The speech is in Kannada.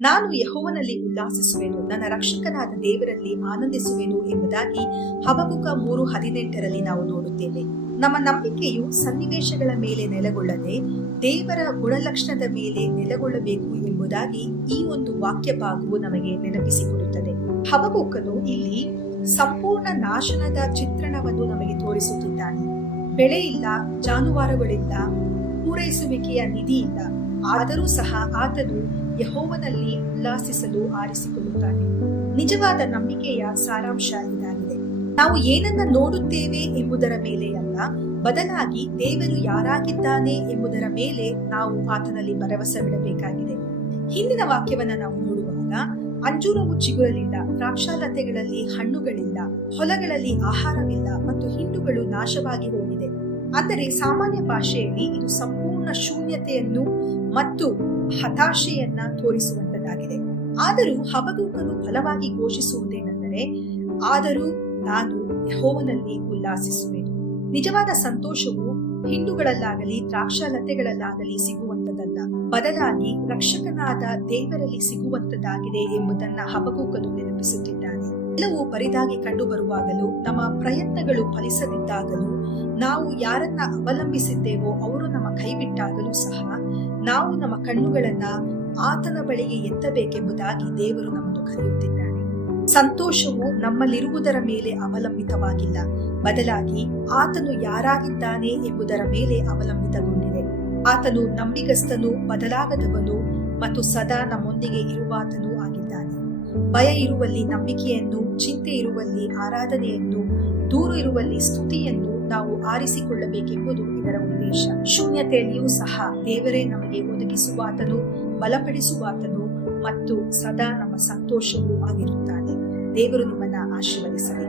ನಾನು ಯೆಹೋವನಲ್ಲಿ ಉಲ್ಲಾಸಿಸುವೆನು, ನನ್ನ ರಕ್ಷಕನಾದ ದೇವರಲ್ಲಿ ಆನಂದಿಸುವೆನು ಎಂಬುದಾಗಿ ಹಬಕ್ಕೂಕ 3:18 ನಾವು ನೋಡುತ್ತೇವೆ. ನಮ್ಮ ನಂಬಿಕೆಯು ಸನ್ನಿವೇಶಗಳ ಮೇಲೆ ನೆಲೆಗೊಳ್ಳದೆ ದೇವರ ಗುಣಲಕ್ಷಣದ ಮೇಲೆ ನೆಲೆಗೊಳ್ಳಬೇಕು ಎಂಬುದಾಗಿ ಈ ಒಂದು ವಾಕ್ಯ ಭಾಗವು ನಮಗೆ ನೆನಪಿಸಿಕೊಡುತ್ತದೆ. ಹಬಕ್ಕೂಕನು ಇಲ್ಲಿ ಸಂಪೂರ್ಣ ನಾಶನದ ಚಿತ್ರಣವನ್ನು ನಮಗೆ ತೋರಿಸುತ್ತಿದ್ದಾನೆ. ಬೆಳೆ ಇಲ್ಲ, ಜಾನುವಾರುಗಳಿಲ್ಲ, ಪೂರೈಸುವಿಕೆಯ ನಿಧಿ ಇಲ್ಲ, ಆದರೂ ಸಹ ಆತನು ಯೆಹೋವನಲ್ಲಿ ಉಲ್ಲಾಸಿಸಲು ಆರಿಸಿಕೊಳ್ಳುತ್ತಾನೆ. ನಿಜವಾದ ನಂಬಿಕೆಯ ಸಾರಾಂಶ ಇದಾಗಿದೆ. ನಾವು ಏನನ್ನ ನೋಡುತ್ತೇವೆ ಎಂಬುದರ ಮೇಲೆ ಅಲ್ಲ, ಬದಲಾಗಿ ದೇವರು ಯಾರಾಗಿದ್ದಾನೆ ಎಂಬುದರ ಮೇಲೆ ನಾವು ಆತನಲ್ಲಿ ಭರವಸೆ ಬಿಡಬೇಕಾಗಿದೆ. ಹಿಂದಿನ ವಾಕ್ಯವನ್ನ ನಾವು ನೋಡುವಾಗ ಅಂಜೂರವು ಚಿಗುರಲಿಲ್ಲ, ದ್ರಾಕ್ಷಾಲತೆಗಳಲ್ಲಿ ಹಣ್ಣುಗಳಿಲ್ಲ, ಹೊಲಗಳಲ್ಲಿ ಆಹಾರವಿಲ್ಲ ಮತ್ತು ಹಿಂಡುಗಳು ನಾಶವಾಗಿ ಹೋಗಿದೆ. ಅಂದರೆ ಸಾಮಾನ್ಯ ಭಾಷೆಯಲ್ಲಿ ಇದು ಸಂಪೂರ್ಣ ಶೂನ್ಯತೆಯನ್ನು ಮತ್ತು ಹತಾಶೆಯನ್ನ ತೋರಿಸುವಂತದ್ದಾಗಿದೆ. ಆದರೂ ಹಬಕ್ಕೂಕನು ಫಲವಾಗಿ ಘೋಷಿಸುವುದೇನೆಂದರೆ, ಆದರೂ ನಾನು ಯೆಹೋವನಲ್ಲಿ ಉಲ್ಲಾಸಿಸುವೆನು. ನಿಜವಾದ ಸಂತೋಷವು ಹಿಂಡುಗಳಲ್ಲಾಗಲಿ ದ್ರಾಕ್ಷಾಲತೆಗಳಲ್ಲಾಗಲಿ ಸಿಗುವಂತದಲ್ಲ, ಬದಲಾಗಿ ರಕ್ಷಕನಾದ ದೇವರಲ್ಲಿ ಸಿಗುವಂತದ್ದಾಗಿದೆ ಎಂಬುದನ್ನ ಹಬಕ್ಕೂಕನು ನೆನಪಿಸುತ್ತಿದ್ದಾನೆ. ಎಲ್ಲವೂ ಬರಿದಾಗಿ ಕಂಡು ಬರುವಾಗಲೂ, ನಮ್ಮ ಪ್ರಯತ್ನಗಳು ಫಲಿಸದಿದ್ದಾಗಲೂ, ನಾವು ಯಾರನ್ನ ಅವಲಂಬಿಸಿದ್ದೇವೋ ಅವರು ನಮ್ಮ ಕೈ ಬಿಟ್ಟಾಗಲೂ ಸಹ ನಾವು ನಮ್ಮ ಕಣ್ಣುಗಳನ್ನ ಆತನ ಬಳಿಗೆ ಎತ್ತಬೇಕೆಂಬುದಾಗಿ ದೇವರು ನಮ್ಮನ್ನು ಕರೆಯುತ್ತಿದ್ದಾನೆ. ಸಂತೋಷವು ನಮ್ಮಲ್ಲಿರುವುದರ ಮೇಲೆ ಅವಲಂಬಿತವಾಗಿಲ್ಲ, ಬದಲಾಗಿ ಆತನು ಯಾರಾಗಿದ್ದಾನೆ ಎಂಬುದರ ಮೇಲೆ ಅವಲಂಬಿತಗೊಂಡಿದೆ. ಆತನು ನಂಬಿಗಸ್ತನು, ಬದಲಾಗದವನು ಮತ್ತು ಸದಾ ನಮ್ಮೊಂದಿಗೆ ಇರುವಾತನೂ ಆಗಿದ್ದಾನೆ. ಭಯ ಇರುವಲ್ಲಿ ನಂಬಿಕೆಯನ್ನು, ಚಿಂತೆ ಇರುವಲ್ಲಿ ಆರಾಧನೆಯನ್ನು, ದೂರ ಇರುವಲ್ಲಿ ಸ್ತುತಿಯನ್ನು ನಾವು ಆರಿಸಿಕೊಳ್ಳಬೇಕೆಂಬುದು ಇದರ ಉದ್ದೇಶ. ಶೂನ್ಯತೆಯಲ್ಲಿಯೂ ಸಹ ದೇವರೇ ನಮಗೆ ಒದಗಿಸುವಾತನು, ಬಲಪಡಿಸುವಾತನು ಮತ್ತು ಸದಾ ನಮ್ಮ ಸಂತೋಷವೂ ಆಗಿರುತ್ತಾನೆ. ದೇವರು ನಿಮ್ಮನ್ನ ಆಶೀರ್ವದಿಸಲಿ.